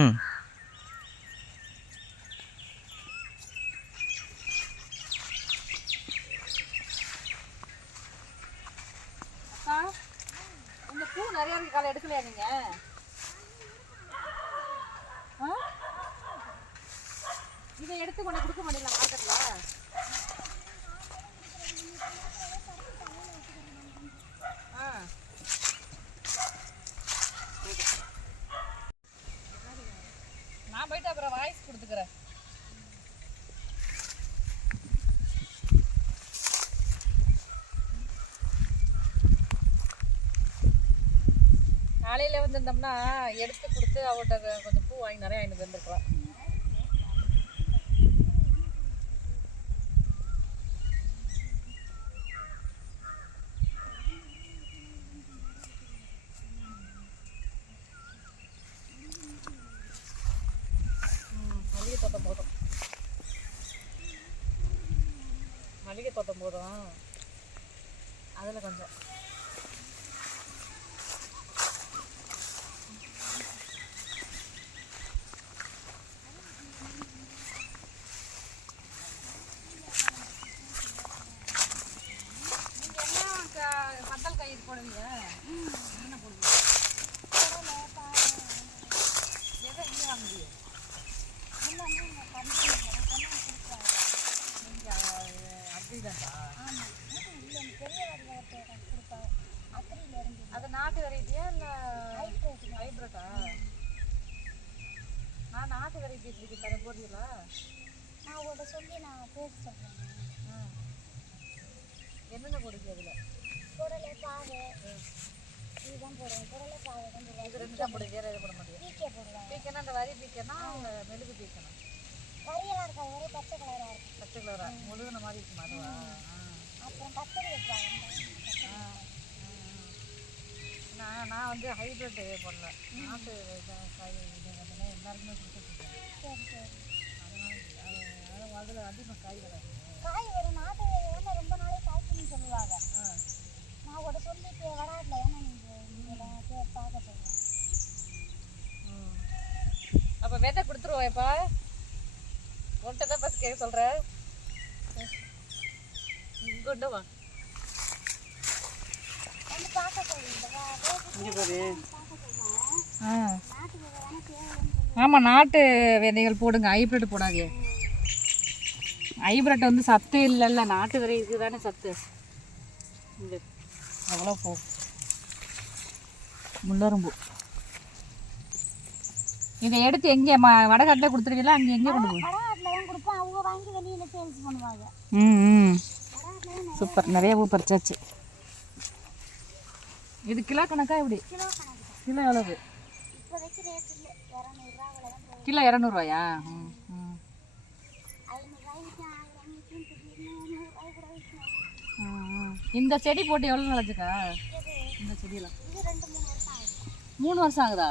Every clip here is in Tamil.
ம் இந்த பூ நிறைய இருக்கு, காலை எடுக்கலையா நீங்க? இதை எடுத்து கொண்டு கொடுக்க மாட்டீங்களா மார்க்கெட்ல? நான் போயிட்டு அப்புறம் வாய்ஸ் கொடுத்துக்கிறேன். காலையில் வந்துருந்தோம்னா எடுத்து கொடுத்து அவர்கிட்ட கொஞ்சம் பூ வாங்கி நிறையா எனக்கு வந்துருக்கலாம். மல்லிகை தோட்டம் போதும், மல்லிகை தோட்டம் போதும். அதில் கொஞ்சம் பந்தல் கயிறு போடுவீங்க, என்ன போடுவீங்க? எதை இங்கே வாங்குவீங்க? அது நாட்டு வெரைட்டியா இல்லை ஹைப்ரிட்டா? நான் நாட்டு வெரைட்டி வச்சுருக்கேன், தர போடுறீங்களா? நான் உங்கள்கிட்ட சொல்லி நான் பேச சொல்கிறேன். என்னென்ன போடுது அதில்? குடலை பாகு இதுதான் போடுவேன். குடலை பாகு தான் போடுவேன். இது ரெண்டு தான் போடுது, வேறு எதுவும் போட மாட்டேன். பீக்கே போடுவேன். பீக்கனா அந்த வரி பீக்கனா மெழுகு பீக்கனா? வரியெல்லாம் இருக்காது, ஒரே பச்சை கலராக இருக்கும். பச்சை கலரா முழுகுன மாதிரி இருக்குமா அதுவா? அப்புறம் கத்தரி வைப்பாங்க. நான் வந்து ஹைப்ரிட் போடல, நாட்டு காய் பார்த்தீங்கன்னா எல்லாருக்குமே கொடுத்துட்ருக்கேன். சரி சரி. அதனால் அதில் அதிகமாக காய் வராது. காய் வரும், நாட்டு வந்து ரொம்ப நாளே காய்க்குன்னு சொல்லுவாங்க. நான் உங்கள்கிட்ட சொல்லிட்டு வராதுல, ஏன்னா நீங்கள் பார்க்க சொல்லுவேன். அப்போ விதை கொடுத்துருவோம்ப்பா, உன்கிட்ட தான் பஸ் கேட்க சொல்கிறேன். கொண்டு வா வந்து பார்க்க சொல்லுங்க. ஆமாம், நாட்டு விதைகள் போடுங்க, ஹைப்ரிட் போடாதீங்க. ஹைப்ரிட் வந்து சத்து இல்லைல்ல, நாட்டு விதை இதுதானே சத்து. இது எவ்வளோ பூ, முள்ளரும்பு. இதை எடுத்து எங்கே வடகாட்டில் கொடுத்துருவீங்களா, அங்கே எங்கே கொண்டு போய்? வடகாட்டில் தான் கொடுப்போம், அவங்க வாங்கி வெளியில் சேல்ஸ் பண்ணுவாங்க. சூப்பர், நிறைய பூ பறிச்சாச்சு. இது கிலோ கணக்கா எப்படி? கிலோ கணக்கு. கிலோ எவ்வளவு? இப்போதைக்கு ரேட் இல்லை, 200 ரூபா. கிலோ 200 இந்த செடி போட்டு எவ்வளோ நாளாச்சுக்கா? இந்த செடியெல்லாம் இது 2-3 வருஷம் ஆகுது. 3 வருஷம் ஆகுதா?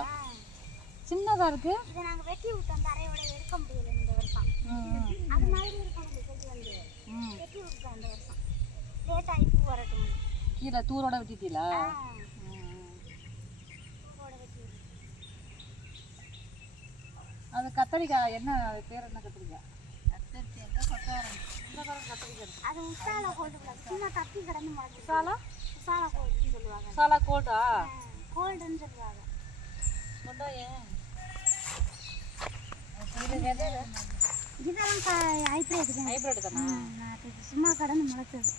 சின்னதாக இருக்கு. இதை நாங்கள் வெட்டி விட்டோம், தரையோட எடுக்க முடியல இந்த வருஷம். அது மாதிரி இருக்கும் இந்த செடி வந்து, வெட்டி விட்டோம் இந்த வருஷம். லேட் ஆகி பூ வரட்டும். கீழே தூரோட வெட்டிட்டீங்களா? பூவோட வெட்டி விட்டோம். அது கத்தரிக்காய், என்ன பேர், என்ன கத்திரிக்காய்? அது உசாலா கோல்டு, சும்மா தப்பி கிடந்து முளைச்சி. உசாலா கோல்டுன்னு சொல்லுவாங்க. உசாலா கோல்டா? கோல்டுன்னு சொல்லுவாங்க. இதெல்லாம் ஹைப்ரிட் தானே, ஹைப்ரிட் தானே? சும்மா கடந்து முளைச்சது.